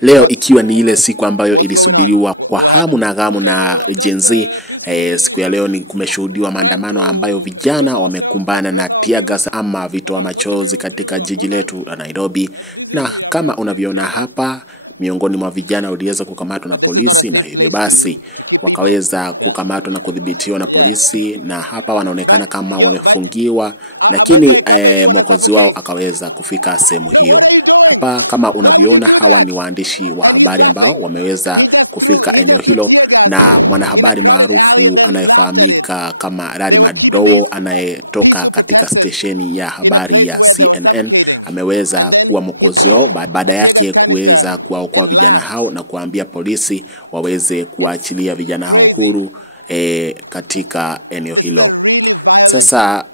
Leo ikiwa ni ile siku ambayo ilisubiriwa kwa hamu na ghamu na Gen Z, siku ya leo ni kumeshuhudiwa maandamano ambayo vijana wamekumbana na tear gas ama vitoa machozi katika jiji letu la Nairobi. Na kama unavyoona hapa, miongoni mwa vijana waliweza kukamatwa na polisi, na hivyo basi wakaweza kukamatwa na kudhibitiwa na polisi, na hapa wanaonekana kama wamefungiwa, lakini mwokozi wao akaweza kufika sehemu hiyo. Hapa kama unavyoona, hawa ni waandishi wa habari ambao wameweza kufika eneo hilo, na mwanahabari maarufu anayefahamika kama Larry Madowo anayetoka katika stesheni ya habari ya CNN ameweza kuwa mwokozi wao baada yake kuweza kuwaokoa vijana hao na kuambia polisi waweze kuachilia vijana hao huru katika eneo hilo. Sasa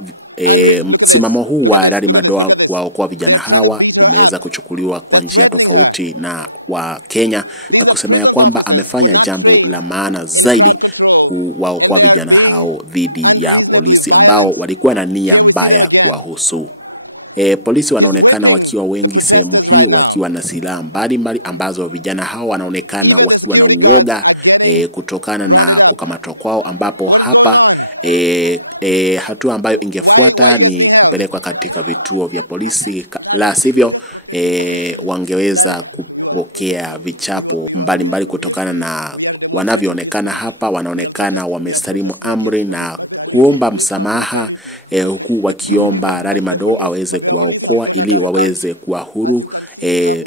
msimamo huu wa Larry Madowo kuwaokoa vijana hawa umeweza kuchukuliwa kwa njia tofauti na wa Kenya, na kusema ya kwamba amefanya jambo la maana zaidi kuwaokoa vijana hao dhidi ya polisi ambao walikuwa na nia mbaya kuwahusu. Polisi wanaonekana wakiwa wengi sehemu hii, wakiwa na silaha mbalimbali ambazo vijana hao wanaonekana wakiwa na uoga kutokana na kukamatwa kwao, ambapo hapa hatua ambayo ingefuata ni kupelekwa katika vituo vya polisi, la sivyo wangeweza kupokea vichapo mbalimbali kutokana na wanavyoonekana hapa. Wanaonekana wamesalimu amri na kuomba msamaha, huku wakiomba Larry Madowo aweze kuwaokoa ili waweze kuwa huru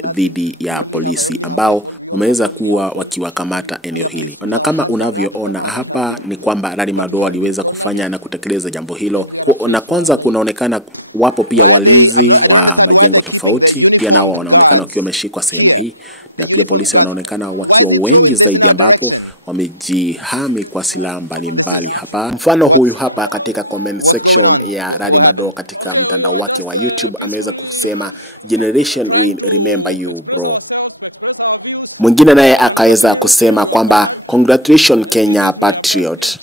dhidi ya polisi ambao wameweza kuwa wakiwakamata eneo hili. Na kama unavyoona hapa ni kwamba Larry Madowo aliweza kufanya na kutekeleza jambo hilo. Na kwanza kunaonekana wapo pia walinzi wa majengo tofauti, pia nao wanaonekana wakiwa wameshikwa sehemu hii, na pia polisi wanaonekana wakiwa wengi zaidi ambapo wamejihami kwa silaha mbalimbali. Hapa mfano huyu hapa katika comment section ya Larry Madowo katika mtandao wake wa YouTube ameweza kusema generation will remember you bro. Mwingine naye akaweza kusema kwamba congratulations Kenya patriot.